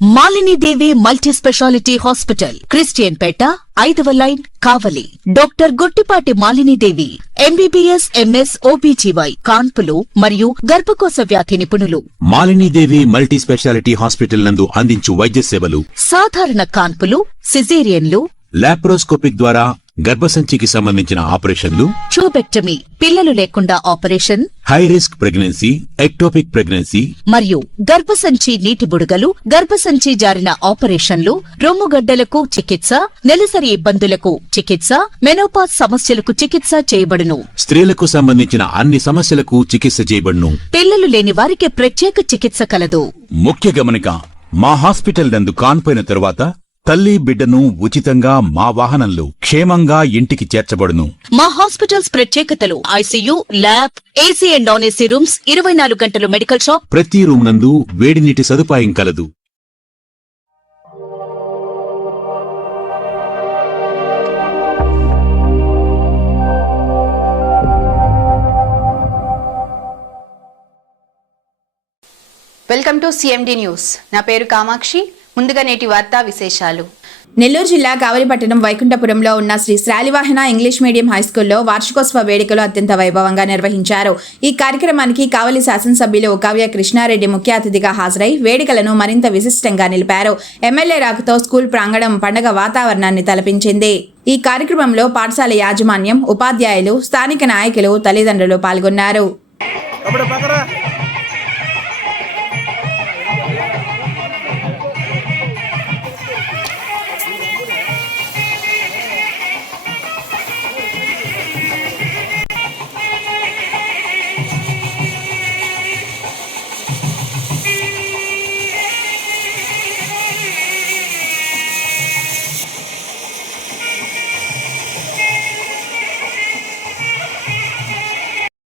Malini Devi multi speciality hospital, Christian Peta, 5వ line, Kavali. Doctor Guttipati Malinidevi, MBBS, MS, OBGY, కాన్పులు మరియు గర్భకోశ వ్యాధి నిపుణులు. మాలినీదేవి మల్టీ స్పెషాలిటీ హాస్పిటల్ నందు అందించు వైద్య సేవలు: సాధారణ కాన్పులు, సిజేరియన్లు, లాప్రోస్కోపిక్ ద్వారా గర్భసంచికి సంబంధించిన ఆపరేషన్లు, ట్యూబెక్టమీ, పిల్లలు లేకుండా operation, high risk pregnancy, ectopic pregnancy మరియు గర్భసంచి నీటి బుడగలు, గర్భసంచి జారిన ఆపరేషన్లు, రొమ్ముగడ్డలకు చికిత్స, నెలసరి ఇబ్బందులకు చికిత్స, మెనోపాజ్ సమస్యలకు చికిత్స చేయబడును. స్త్రీలకు సంబంధించిన అన్ని సమస్యలకు చికిత్స చేయబడును. పిల్లలు లేని వారికి ప్రత్యేక చికిత్స కలదు. ముఖ్య గమనిక: మా హాస్పిటల్ నందు కాన్పోయిన తరువాత తల్లి బిడ్డను ఉచితంగా మా వాహనంలో క్షేమంగా ఇంటికి చేర్చబడును. మా హాస్పిటల్స్ ప్రత్యేకతలు: ICU, lab, AC and non AC rooms, 24 గంటలు మెడికల్ షాప్, ప్రతి రూమ్ నందు వేడి నీటి సదుపాయం కలదు. Welcome to CMD news. నా పేరు కామాక్షి. ముందుగా నేటి వార్తా విశేషాలు. నెల్లూరు జిల్లా కావలిపట్టణం వైకుంఠపురంలో ఉన్న శ్రీ శ్రాలివాహన ఇంగ్లీష్ మీడియం హైస్కూల్లో వార్షికోత్సవ వేడుకలు అత్యంత వైభవంగా నిర్వహించారు. ఈ కార్యక్రమానికి కావలి శాసనసభ్యులు కావ్య కృష్ణారెడ్డి ముఖ్య అతిథిగా హాజరై వేడుకలను మరింత విశిష్టంగా నిలిపారు. ఎమ్మెల్యే రాకతో స్కూల్ ప్రాంగణం పండగ వాతావరణాన్ని తలపించింది. ఈ కార్యక్రమంలో పాఠశాల యాజమాన్యం, ఉపాధ్యాయులు, స్థానిక నాయకులు, తల్లిదండ్రులు పాల్గొన్నారు.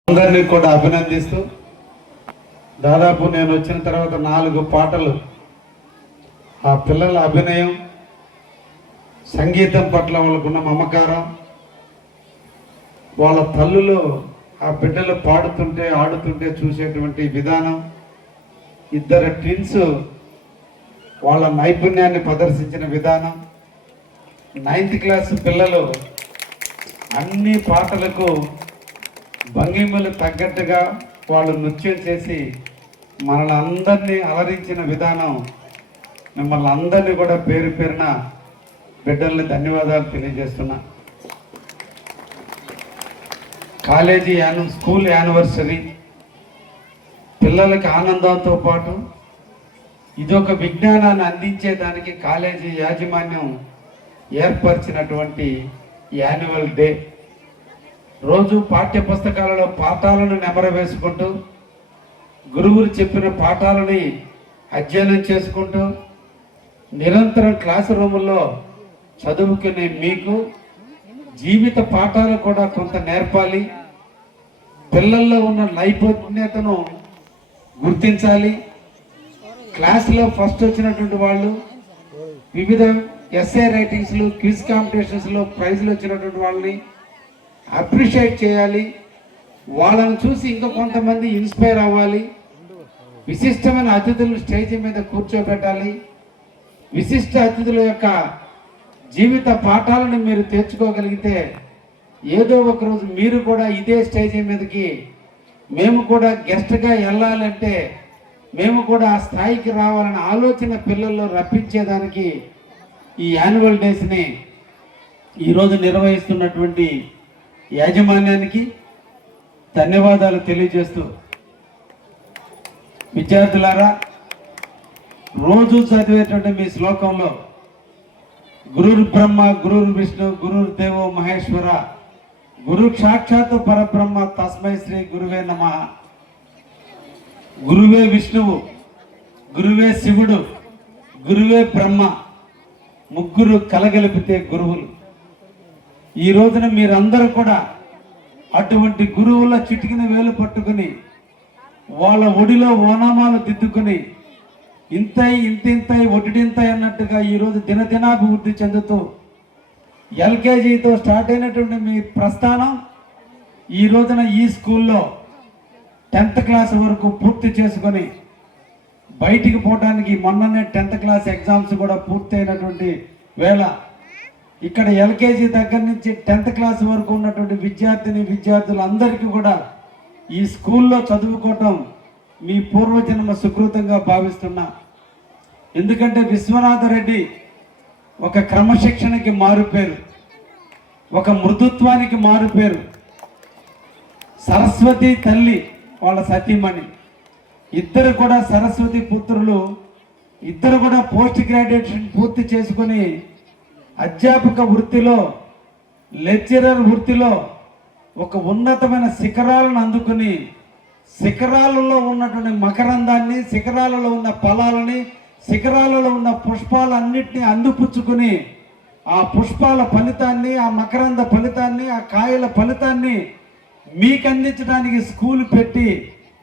అందరినీ కూడా అభినందిస్తూ, దాదాపు నేను వచ్చిన తర్వాత 4 పాటలు ఆ పిల్లల అభినయం, సంగీతం పట్ల వాళ్ళకున్న మమకారం, వాళ్ళ తల్లులు ఆ బిడ్డలు పాడుతుంటే ఆడుతుంటే చూసేటువంటి విధానం, 2 ట్విన్స్ వాళ్ళ నైపుణ్యాన్ని ప్రదర్శించిన విధానం, 9th క్లాస్ పిల్లలు అన్ని పాటలకు భంగిమలు తగ్గట్టుగా వాళ్ళు నృత్యం చేసి మనల్ని అందరినీ అలరించిన విధానం, మిమ్మల్ని అందరినీ కూడా పేరు పేరున బిడ్డల్ని ధన్యవాదాలు తెలియజేస్తున్నా. కాలేజీ స్కూల్ యానివర్సరీ పిల్లలకి ఆనందంతో పాటు ఇదొక విజ్ఞానాన్ని అందించేదానికి కాలేజీ యాజమాన్యం ఏర్పరిచినటువంటి యాన్యువల్ డే. రోజు పాఠ్య పుస్తకాలలో పాఠాలను నెమరవేసుకుంటూ, గురువులు చెప్పిన పాఠాలని అధ్యయనం చేసుకుంటూ, నిరంతరం క్లాసు రూముల్లో చదువుకునే మీకు జీవిత పాఠాలు కూడా కొంత నేర్పాలి. పిల్లల్లో ఉన్న నైపుణ్యతను గుర్తించాలి. క్లాసులో ఫస్ట్ వచ్చినటువంటి వాళ్ళు, వివిధ ఎస్ఏ రైటింగ్స్లో, క్విజ్ కాంపిటీషన్స్లో ప్రైజ్లు వచ్చినటువంటి వాళ్ళని అప్రిషియేట్ చేయాలి. వాళ్ళని చూసి ఇంకా కొంతమంది ఇన్స్పైర్ అవ్వాలి. విశిష్టమైన అతిథులను స్టేజ్ మీద కూర్చోబెట్టాలి. విశిష్ట అతిథుల యొక్క జీవిత పాఠాలను మీరు తెచ్చుకోగలిగితే ఏదో ఒకరోజు మీరు కూడా ఇదే స్టేజ్ మీదకి మేము కూడా గెస్ట్గా వెళ్ళాలంటే, మేము కూడా ఆ స్థాయికి రావాలనే ఆలోచన పిల్లల్లో రప్పించేదానికి ఈ యాన్యువల్ డేస్ని ఈరోజు నిర్వహిస్తున్నటువంటి యాజమాన్యానికి ధన్యవాదాలు తెలియజేస్తూ, విద్యార్థులారా, రోజు చదివేటువంటి మీ శ్లోకంలో గురుర్ బ్రహ్మ గురుర్ విష్ణు గురుర్ దేవో మహేశ్వర గురు సాక్షాత్ పరబ్రహ్మ తస్మై శ్రీ గురువే నమః. గురువే విష్ణువు, గురువే శివుడు, గురువే బ్రహ్మ, ముగ్గురు కలగలిపితే గురువులు. ఈ రోజున మీరందరూ కూడా అటువంటి గురువుల చిటికిన వేలు పట్టుకుని వాళ్ళ ఒడిలో ఓనామాలు దిద్దుకుని ఇంతింతై ఒడిడింతై అన్నట్టుగా ఈరోజు దినదినాభివృద్ధి చెందుతూ ఎల్కేజీతో స్టార్ట్ అయినటువంటి మీ ప్రస్థానం ఈ రోజున ఈ స్కూల్లో 10th క్లాస్ వరకు పూర్తి చేసుకొని బయటికి పోవడానికి మొన్ననే 10th క్లాస్ ఎగ్జామ్స్ కూడా పూర్తయినటువంటి వేళ ఇక్కడ ఎల్కేజీ దగ్గర నుంచి 10th క్లాస్ వరకు ఉన్నటువంటి విద్యార్థులందరికీ కూడా ఈ స్కూల్లో చదువుకోవటం మీ పూర్వజన్మ సుకృతంగా భావిస్తున్నా. ఎందుకంటే విశ్వనాథరెడ్డి ఒక క్రమశిక్షణకి మారుపేరు, ఒక మృదుత్వానికి మారుపేరు. సరస్వతి తల్లి వాళ్ళ సతీమణి, ఇద్దరు కూడా సరస్వతి పుత్రులు, ఇద్దరు కూడా పోస్ట్ గ్రాడ్యుయేషన్ పూర్తి చేసుకొని అధ్యాపక వృత్తిలో, లెక్చరర్ వృత్తిలో ఒక ఉన్నతమైన శిఖరాలను అందుకుని, శిఖరాలలో ఉన్నటువంటి మకరందాన్ని, శిఖరాలలో ఉన్న ఫలాలని, శిఖరాలలో ఉన్న పుష్పాలన్నింటినీ అందిపుచ్చుకుని ఆ పుష్పాల ఫలితాన్ని, ఆ మకరంద ఫలితాన్ని, ఆ కాయల ఫలితాన్ని మీకు అందించడానికి స్కూల్ పెట్టి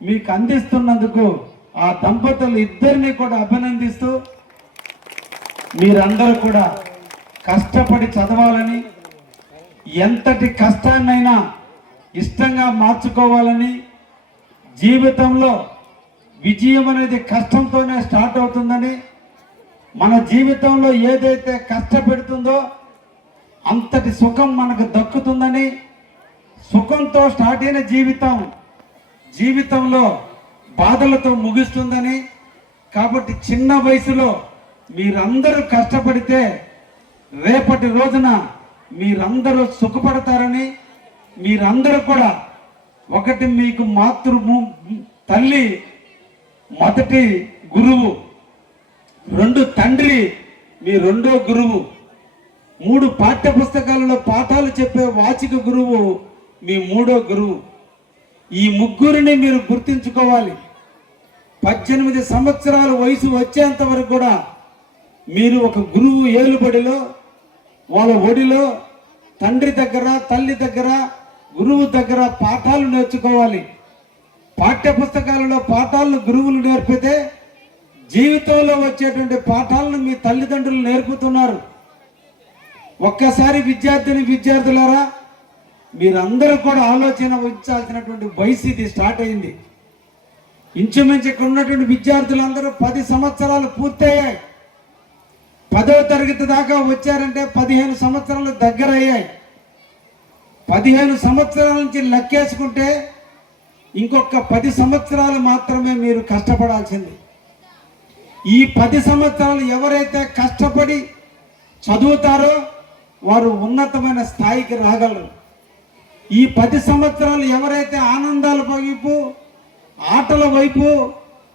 మీకు అందిస్తున్నందుకు ఆ దంపతులు ఇద్దరిని కూడా అభినందిస్తూ, మీరందరూ కూడా కష్టపడి చదవాలని, ఎంతటి కష్టాన్నైనా ఇష్టంగా మార్చుకోవాలని, జీవితంలో విజయం అనేది కష్టంతోనే స్టార్ట్ అవుతుందని, మన జీవితంలో ఏదైతే కష్టపెడుతుందో అంతటి సుఖం మనకు దక్కుతుందని, సుఖంతో స్టార్ట్ అయిన జీవితంలో బాధలతో ముగుస్తుందని, కాబట్టి చిన్న వయసులో మీరందరూ కష్టపడితే రేపటి రోజున మీరందరూ సుఖపడతారని, మీరందరూ కూడా ఒకటి మీకు తల్లి మొదటి గురువు, 2 తండ్రి మీ రెండో గురువు, 3 పాఠ్యపుస్తకాలలో పాఠాలు చెప్పే వాచిక గురువు మీ 3వ గురువు. ఈ ముగ్గురిని మీరు గుర్తించుకోవాలి. 18 సంవత్సరాల వయసు వచ్చేంత వరకు కూడా మీరు ఒక గురువు ఏలుబడిలో, వాళ్ళ ఒడిలో, తండ్రి దగ్గర, తల్లి దగ్గర, గురువు దగ్గర పాఠాలు నేర్చుకోవాలి. పాఠ్యపుస్తకాలలో పాఠాలను గురువులు నేర్పితే జీవితంలో వచ్చేటువంటి పాఠాలను మీ తల్లిదండ్రులు నేర్పుతున్నారు. ఒక్కసారి విద్యార్థులారా, మీరందరూ కూడా ఆలోచన ఉంచాల్సినటువంటి వయసు ఇది స్టార్ట్ అయింది. ఇంచుమించు ఇక్కడ ఉన్నటువంటి విద్యార్థులందరూ 10 సంవత్సరాలు పూర్తయ్యాయి. 10వ తరగతి దాకా వచ్చారంటే 15 సంవత్సరాలు దగ్గర అయ్యాయి. 15 సంవత్సరాల నుంచి లెక్కేసుకుంటే ఇంకొక 10 సంవత్సరాలు మాత్రమే మీరు కష్టపడాల్సింది. ఈ 10 సంవత్సరాలు ఎవరైతే కష్టపడి చదువుతారో వారు ఉన్నతమైన స్థాయికి రాగలరు. ఈ 10 సంవత్సరాలు ఎవరైతే ఆనందాల వైపు, ఆటల వైపు,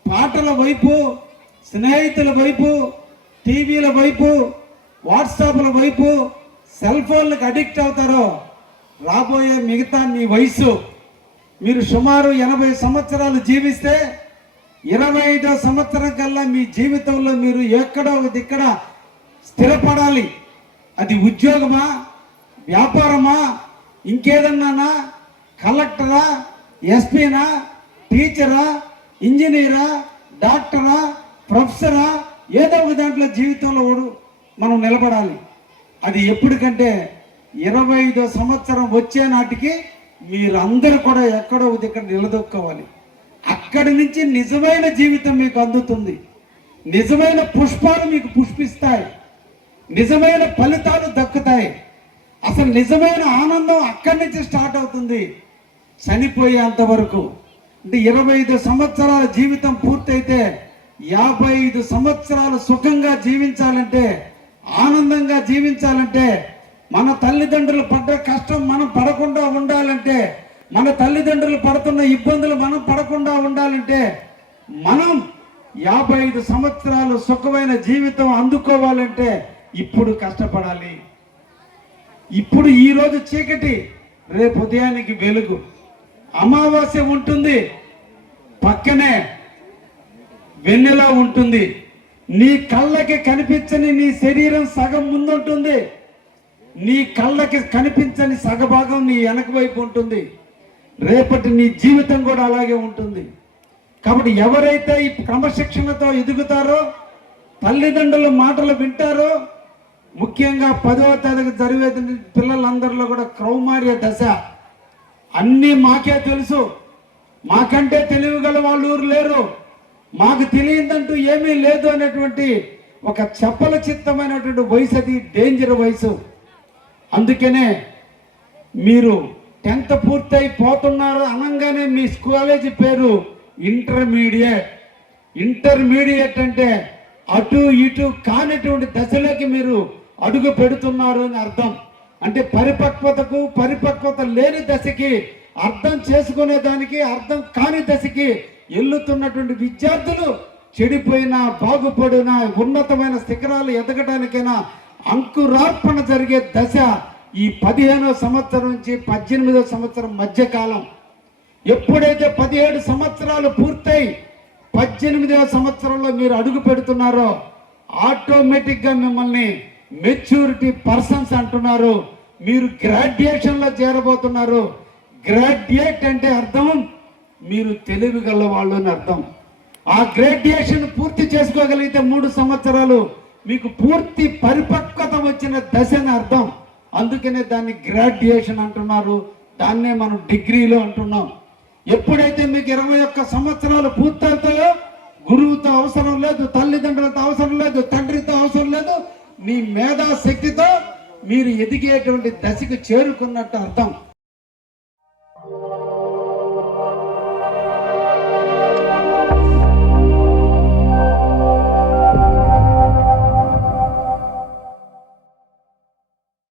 పాటల వైపు, స్నేహితుల వైపు, టీవీల వైపు, వాట్సాప్ల వైపు, సెల్ ఫోన్లకు అడిక్ట్ అవుతారో రాబోయే మిగతా మీ వయసు, మీరు సుమారు 80 సంవత్సరాలు జీవిస్తే 25వ సంవత్సరం కల్లా మీ జీవితంలో మీరు ఎక్కడో దిక్కడ స్థిరపడాలి. అది ఉద్యోగమా, వ్యాపారమా, ఇంకేదన్నానా, కలెక్టరా, ఎస్పీనా, టీచరా, ఇంజనీరా, డాక్టరా, ప్రొఫెసరా, ఏదో ఒక దాంట్లో జీవితంలో మనం నిలబడాలి. అది ఎప్పటికంటే 25వ సంవత్సరం వచ్చే నాటికి మీరందరూ కూడా ఎక్కడో ఇక్కడ నిలదొక్కోవాలి. అక్కడి నుంచి నిజమైన జీవితం మీకు అందుతుంది. నిజమైన పుష్పాలు మీకు పుష్పిస్తాయి. నిజమైన ఫలితాలు దక్కుతాయి. అసలు నిజమైన ఆనందం అక్కడి నుంచి స్టార్ట్ అవుతుంది చనిపోయేంత వరకు. అంటే 25 సంవత్సరాల జీవితం పూర్తయితే 55 సంవత్సరాలు సుఖంగా జీవించాలంటే, ఆనందంగా జీవించాలంటే, మన తల్లిదండ్రులు పడ్డ కష్టం మనం పడకుండా ఉండాలంటే, మన తల్లిదండ్రులు పడుతున్న ఇబ్బందులు మనం పడకుండా ఉండాలంటే, మనం 55 సంవత్సరాలు సుఖమైన జీవితం అందుకోవాలంటే ఇప్పుడు కష్టపడాలి. ఇప్పుడు ఈరోజు చీకటి, రేపు ఉదయానికి వెలుగు. అమావాస్య ఉంటుంది, పక్కనే వెన్నెల ఉంటుంది. నీ కళ్ళకి కనిపించని నీ శరీరం సగం ముందుంటుంది, నీ కళ్ళకి కనిపించని సగభాగం నీ వెనక వైపు ఉంటుంది. రేపటి నీ జీవితం కూడా అలాగే ఉంటుంది. కాబట్టి ఎవరైతే ఈ క్రమశిక్షణతో ఎదుగుతారో, తల్లిదండ్రుల మాటలు వింటారో, ముఖ్యంగా 10వ తరగతి చదివే పిల్లలందరిలో కూడా కౌమార్య దశ, అన్నీ మాకే తెలుసు, మాకంటే తెలివిగల వాళ్ళు ఊరు లేరు, మాకు తెలియదంటూ ఏమీ లేదు అనేటువంటి ఒక చపల చిత్తమైనటువంటి వయసు, అది డేంజర్ వయసు. అందుకనే మీరు 10th పూర్తయి పోతున్నారు అనగానే మీ కాలేజీ పేరు ఇంటర్మీడియట్ అంటే అటు ఇటు కానిటువంటి దశలోకి మీరు అడుగు పెడుతున్నారు అని అర్థం. అంటే పరిపక్వత లేని దశకి, అర్థం చేసుకునే దానికి అర్థం కాని దశకి ఎల్లుతున్నటువంటి విద్యార్థులు చెడిపోయినా బాగుపడినా ఉన్నతమైన శిఖరాలు ఎదగడానికైనా అంకురార్పణ జరిగే దశ ఈ 15వ సంవత్సరం నుంచి 18వ సంవత్సరం మధ్య కాలం. ఎప్పుడైతే 17 సంవత్సరాలు పూర్తయి 18వ సంవత్సరంలో మీరు అడుగు పెడుతున్నారో ఆటోమేటిక్గా మిమ్మల్ని మెచ్యూరిటీ పర్సన్స్ అంటున్నారు. మీరు గ్రాడ్యుయేషన్లో చేరబోతున్నారు. గ్రాడ్యుయేట్ అంటే అర్థం మీరు తెలివి గల వాళ్ళు అని అర్థం. ఆ గ్రాడ్యుయేషన్ పూర్తి చేసుకోగలిగితే 3 సంవత్సరాలు మీకు పూర్తి పరిపక్వత వచ్చిన దశ అని అర్థం. అందుకనే దాన్ని గ్రాడ్యుయేషన్ అంటున్నారు. దాన్నే మనం డిగ్రీలో అంటున్నాం. ఎప్పుడైతే మీకు 21 సంవత్సరాలు పూర్తవుతాయో గురువుతో అవసరం లేదు, తల్లిదండ్రులతో అవసరం లేదు, తండ్రితో అవసరం లేదు, మీ మేధాశక్తితో మీరు ఎదిగేటువంటి దశకు చేరుకున్నట్టు అర్థం.